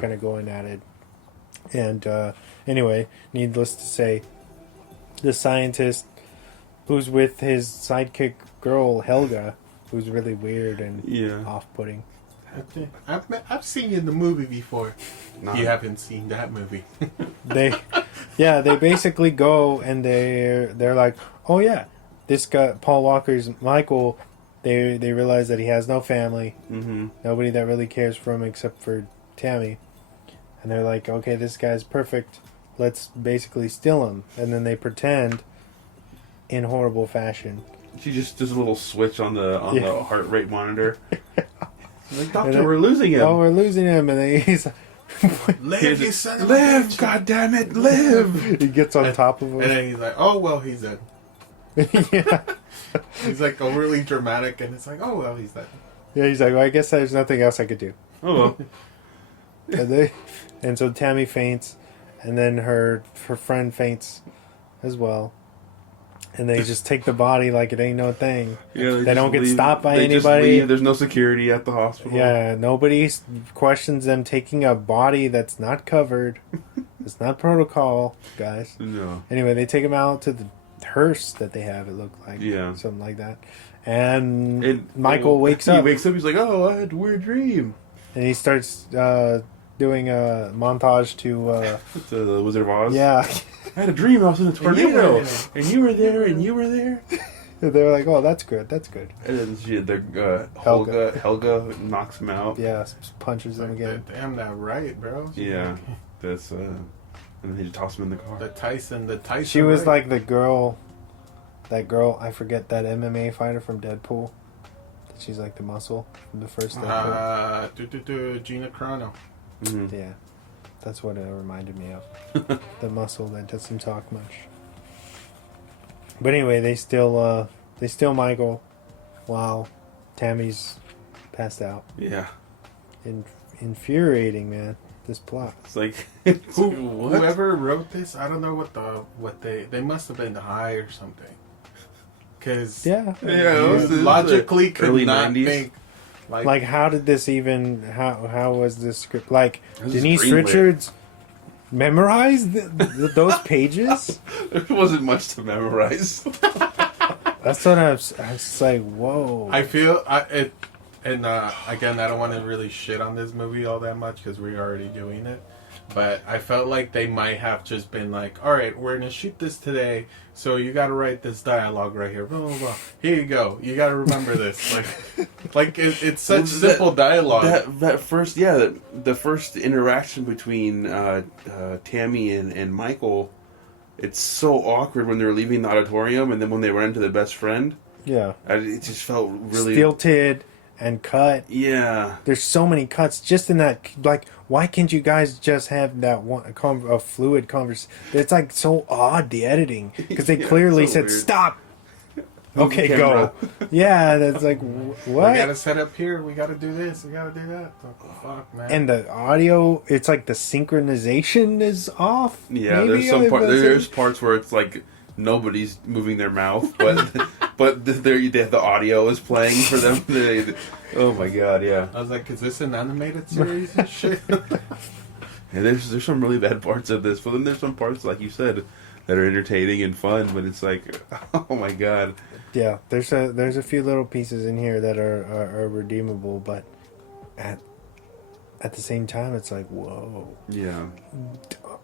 kind of going at it. And anyway, needless to say, the scientist who's with his sidekick girl Helga, who's really weird and off-putting. I've seen you in the movie before. No. You haven't seen that movie. they basically go and they're like, oh yeah, this guy Paul Walker's Michael. They realize that he has no family, nobody that really cares for him except for Tammy, and they're like, okay, this guy's perfect. Let's basically steal him, and then they pretend in horrible fashion. She just does a little switch on the heart rate monitor. Like, Doctor, we're losing him. Oh, we're losing him, and then he's live, you son of a bitch. God damn it, live! He gets on top of him, and then he's like, oh well, he's dead. Yeah. He's like overly dramatic, and it's like, oh well, he's dead. Yeah, he's like, well, I guess there's nothing else I could do. Oh well. and so Tammy faints, and then her friend faints as well. And they just take the body like it ain't no thing. Yeah, they don't get stopped by anybody. There's no security at the hospital. Yeah, nobody questions them taking a body that's not covered. It's not protocol, guys. No. Anyway, they take him out to the hearse that they have, it looked like. Yeah. Something like that. And Michael wakes up. He wakes up, he's like, oh, I had a weird dream. And he starts doing a montage to... the Wizard of Oz? Yeah. I had a dream I was in a tornado, and you were there, and you were there. They're like, oh, that's good, that's good. And then Helga knocks him out. Yeah, punches him again. Damn, that right, bro. Yeah, that's and then they just toss him in the car. The Tyson. She was like the girl, I forget, that MMA fighter from Deadpool. She's like the muscle from the first Deadpool. Gina Carano. Mm-hmm. Yeah. That's what it reminded me of. The muscle that doesn't talk much. But anyway, they steal Michael while Tammy's passed out. Yeah. Infuriating, man. This plot. It's like whoever wrote this, I don't know what they must have been high or something. Because logically could early not 90s. think. Like how did this even? How was this script? Like Denise greenlit. Richards memorized those pages? There wasn't much to memorize. That's what I was like. Whoa! I feel again, I don't want to really shit on this movie all that much because we're already doing it. But I felt like they might have just been like, all right, we're going to shoot this today, so you got to write this dialogue right here. Blah, blah, blah. Here you go. You got to remember this. It's such simple dialogue. That first, the first interaction between Tammy and Michael, it's so awkward when they're leaving the auditorium, and then when they run into their best friend. Yeah. It just felt really... Stilted and cut. Yeah. There's so many cuts just in that, like... Why can't you guys just have that a fluid conversation? It's like so odd, the editing, because they clearly said weird. Stop. Okay, go. Yeah, that's like what? We gotta set up here. We gotta do this. We gotta do that. Oh, fuck, man. And the audio, it's like the synchronization is off. Yeah, maybe? There's parts where it's like nobody's moving their mouth, but the audio is playing for them. Oh my god, yeah. I was like, is this an animated series and shit? Yeah, there's some really bad parts of this, but then there's some parts, like you said, that are entertaining and fun, but it's like, oh my god. Yeah, there's a few little pieces in here that are redeemable, but at the same time, it's like, whoa. Yeah.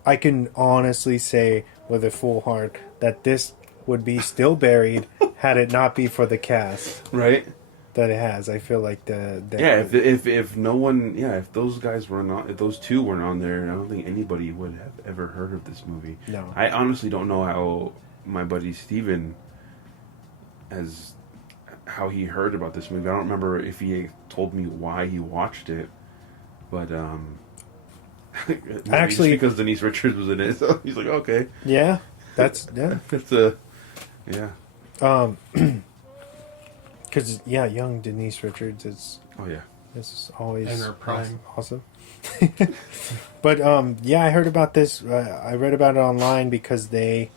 I can honestly say with a full heart that this would be still buried had it not be for the cast. Right? That it has. I feel like if no one, if those guys were not, if those two weren't on there, I don't think anybody would have ever heard of this movie. No. I honestly don't know how my buddy Steven how he heard about this movie. I don't remember if he told me why he watched it, but actually, because Denise Richards was in it, so he's like, okay, yeah, that's it's yeah. Because young Denise Richards is is always in her prime, awesome. But I heard about this. I read about it online because they,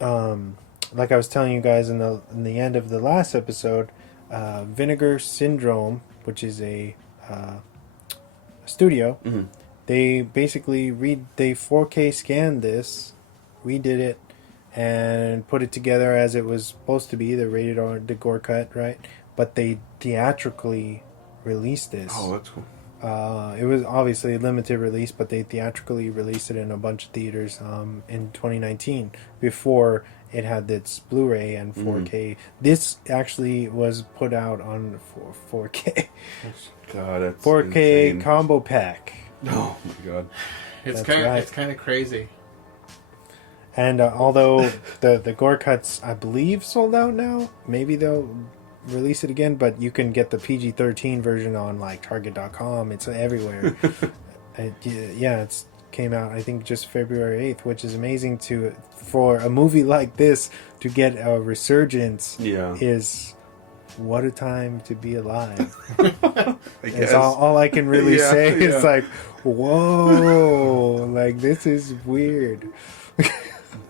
like I was telling you guys in the end of the last episode, Vinegar Syndrome, which is a studio. They basically they 4K scanned this, redid it, and put it together as it was supposed to be, the rated R, the gore cut, right? But they theatrically released this. Oh, that's cool. It was obviously a limited release, but they theatrically released it in a bunch of theaters in 2019 before it had its Blu-ray and 4K. This actually was put out on 4K. God, that's 4K insane. combo pack. Oh my god. It's That's kind of crazy. And although the gore cuts, I believe, sold out now, maybe they'll release it again, but you can get the PG-13 version on like Target.com. It's everywhere. It's came out I think just February 8th, which is amazing for a movie like this to get a resurgence. Is what a time to be alive. It's all I can really say is like, whoa, like this is weird.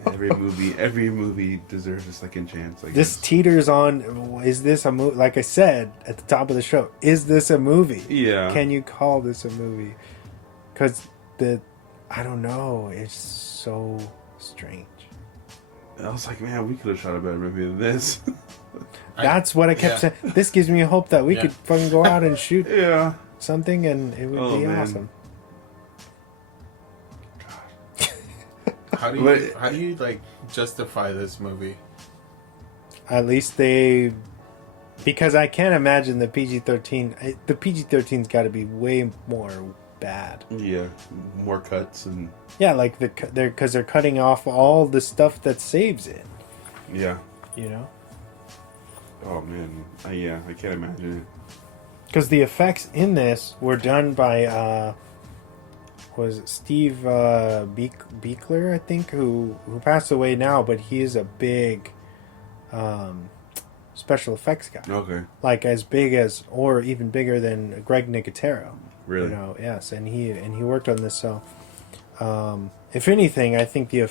Every movie deserves a second chance. This teeters on, is this a movie? Like I said at the top of the show, is this a movie? Yeah. Can you call this a movie? Because I don't know, it's so strange. I was like, man, we could have shot a better movie than this. That's what I kept saying. This gives me hope that we could fucking go out and shoot something and it would be awesome. How do you like justify this movie? At least because I can't imagine the PG-13. The PG-13's got to be way more bad. Yeah, more cuts and like because they're cutting off all the stuff that saves it. Yeah. You know. Oh man, I can't imagine it. Because the effects in this were done by was it Steve Beekler, I think, who passed away now, but he is a big special effects guy. Okay. Like as big as, or even bigger than Greg Nicotero. Really? You know, yes, and he worked on this. So, if anything, I think the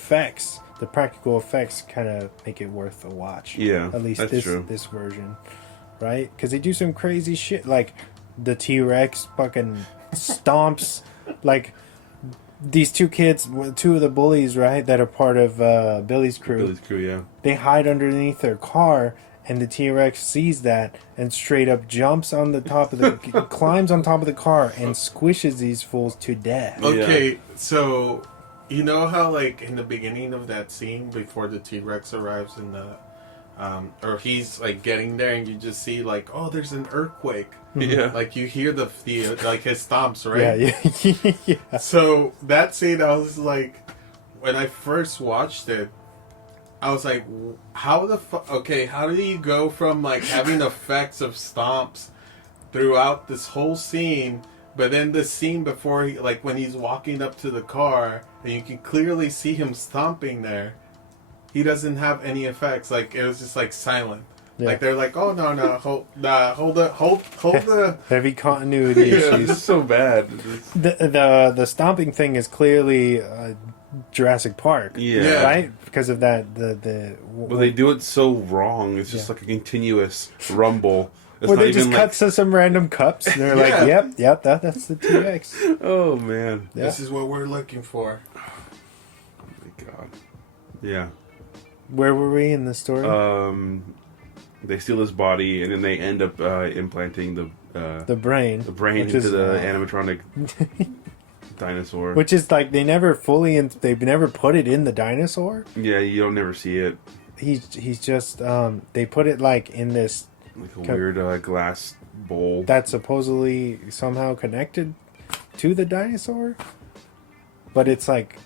practical effects, kind of make it worth a watch. Yeah, at least that's true. This version, right? Because they do some crazy shit, like the T-Rex fucking stomps, like these two of the bullies, right, that are part of Billy's crew. Billy's crew, yeah. They hide underneath their car. And the T-Rex sees that and straight up jumps on the top of climbs on top of the car and squishes these fools to death. Okay, so you know how like in the beginning of that scene before the T-Rex arrives in the, or he's like getting there and you just see like, oh, there's an earthquake. Yeah. Like you hear the like his stomps, right? Yeah. So that scene, I was like, when I first watched it, I was like, how do you go from like having effects of stomps throughout this whole scene, but then the scene before, like when he's walking up to the car and you can clearly see him stomping there, he doesn't have any effects. Like it was just like silent. Yeah. Like they're like, oh no, hold the heavy continuity issues. It's so bad. The stomping thing is clearly Jurassic Park, right? Because of that, well, they do it so wrong. It's just like a continuous rumble. Or they just cut to some random cups. And they're like, yep, that's the T-Rex. Oh man, this is what we're looking for. Oh my god. Yeah. Where were we in the story? They steal his body, and then they end up implanting the brain into the animatronic dinosaur. Which is like they've never put it in the dinosaur. Yeah, you don't never see it. He's just they put it like in this like a weird glass bowl that's supposedly somehow connected to the dinosaur, but it's like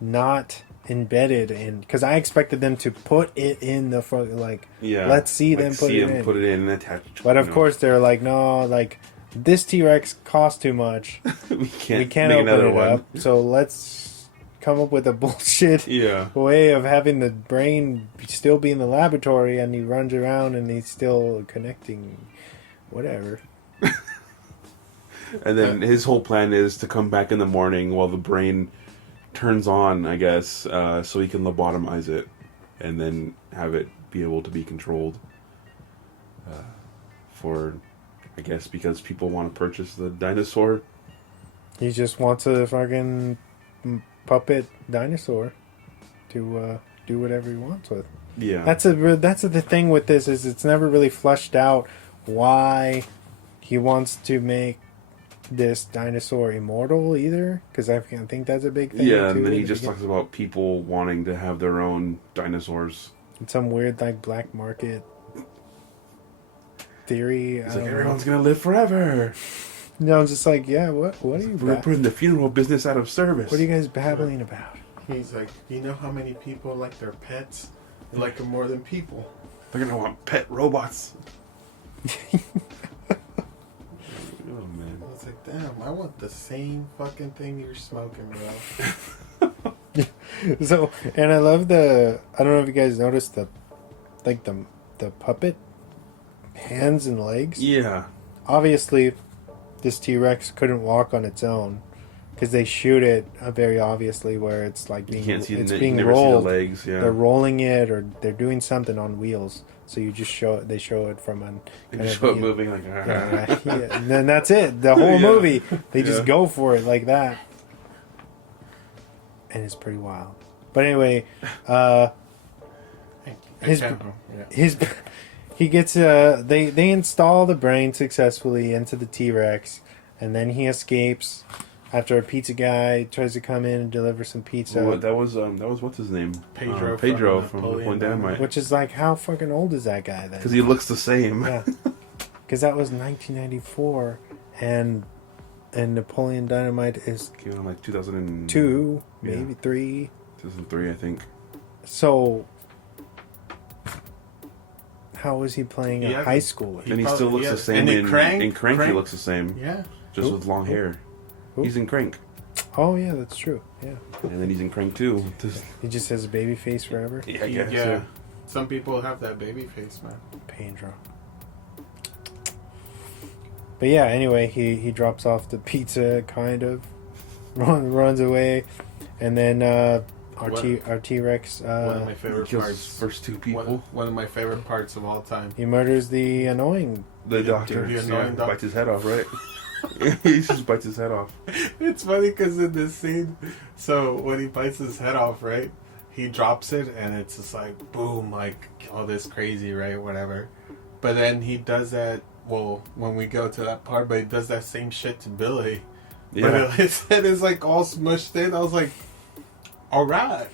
not embedded in, because I expected them to put it in the front, let's see them put it in and attach it. But of course they're like, no, like this T-Rex costs too much. we can't open it up. So let's come up with a bullshit way of having the brain still be in the laboratory, and he runs around and he's still connecting, whatever. And then his whole plan is to come back in the morning while the brain turns on, I guess, so he can lobotomize it and then have it be able to be controlled for I guess because people want to purchase the dinosaur. He just wants a fucking puppet dinosaur to do whatever he wants with. Yeah. That's the thing with this is it's never really flushed out why he wants to make this dinosaur immortal either, because I think that's a big thing. Yeah, too, and then he just talks about people wanting to have their own dinosaurs. It's some weird like black market theory. He's like, everyone's gonna live forever. No, I'm just like, yeah, what are you? We're putting the funeral business out of service. What are you guys babbling about? He's like, you know how many people like their pets? They like them more than people. They're gonna want pet robots. Oh man. I was like, damn, I want the same fucking thing you're smoking, bro. So, and I love I don't know if you guys noticed the puppet hands and legs. Yeah. Obviously, this T-Rex couldn't walk on its own because they shoot it very obviously where it's like being You can't see it's the, being you never rolled. see the legs. Yeah. They're rolling it or they're doing something on wheels. So you just show it. They show it from an. They show it moving like. Yeah, right. Yeah. And then that's it. The whole movie, they just go for it like that, and it's pretty wild. But anyway, he gets they install the brain successfully into the T-Rex, and then he escapes after a pizza guy tries to come in and deliver some pizza. Well, that was what's his name? Pedro from Napoleon Napoleon Dynamite. Which is like, how fucking old is that guy then? Because he looks the same. Yeah, because that was 1994, and Napoleon Dynamite is Came out in like 2002, 2, maybe 3. 2003, I think. So, how is he playing a high schooler? And he still looks the same. In Crank, he looks the same. Yeah. Just with long hair. He's in Crank. Oh yeah, that's true. Yeah. And then he's in Crank too. He just has a baby face forever. Yeah, I guess. Yeah. Some people have that baby face, man. Pedro. But yeah, anyway, he drops off the pizza, kind of, runs away, and then our T-Rex. One of my favorite kills parts. his first two people. One of my favorite parts of all time. He murders the annoying. The doctor. The annoying doctor. Bites his head off, right? He just bites his head off. It's funny because in this scene, so when he bites his head off, right, he drops it and it's just like boom, like all this crazy, right, whatever. But then he does that. Well, when we go to that part, but he does that same shit to Billy. Yeah. But his head is like all smushed in. I was like, all right.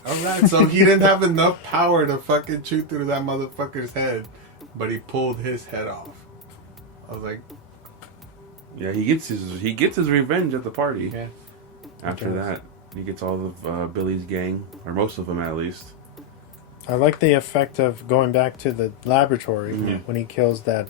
So he didn't have enough power to fucking shoot through that motherfucker's head, but he pulled his head off. I was like, Yeah, he gets his revenge at the party. yeah. After that, he gets all of Billy's gang, or most of them at least. I like the effect of going back to the laboratory Mm-hmm. when he kills that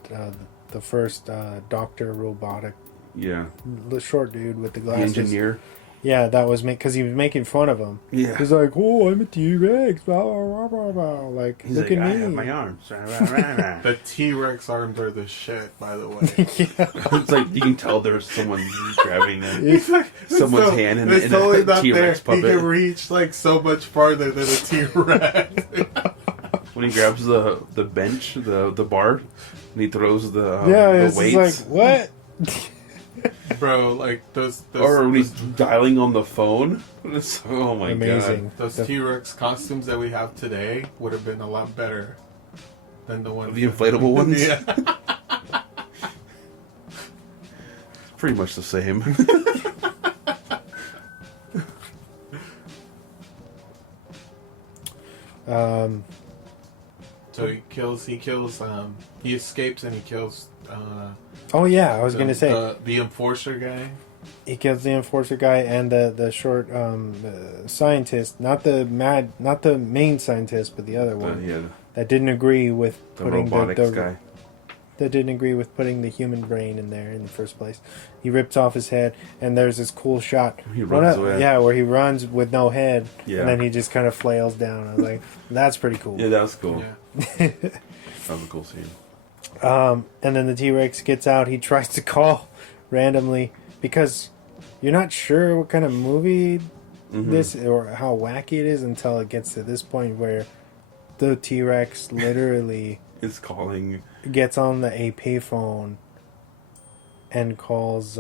the first Doctor Robotic, Yeah, the short dude with the the glasses. engineer. Yeah, that was because he was making fun of him. Yeah, He's like, "Oh, I'm a T-Rex." Blah, blah, blah, blah. Like, he's look like, at I me. have my arms. The T-Rex arms are the shit, by the way. It's like you can tell there's someone grabbing them. It's like, Someone's hand in it's a totally not T-Rex there. He puppet. can reach like so much farther than a T-Rex. When he grabs the bench, the bar, and he throws the It's weights. just like, what? Bro, like those or when he's dialing on the phone. Oh my Amazing. god. those T-Rex costumes that we have today would have been a lot better than the ones. The inflatable ones? Yeah. Pretty much the same. So he escapes and he kills Oh yeah, I was gonna say the enforcer guy. he kills the enforcer guy and the short scientist, not the main scientist, but the other one Yeah, that didn't agree with the putting robotics guy. that didn't agree with putting the human brain in there in the first place. He rips off his head, and there's this cool shot. He runs away. Yeah, where he runs with no head, Yeah. and then he just kind of flails down. I was like, that's pretty cool. Yeah, that was cool. Yeah. That was a cool scene. And then the T-Rex gets out. He tries to call randomly because you're not sure what kind of movie this or how wacky it is until it gets to this point where the T-Rex literally It's calling. gets on a payphone and calls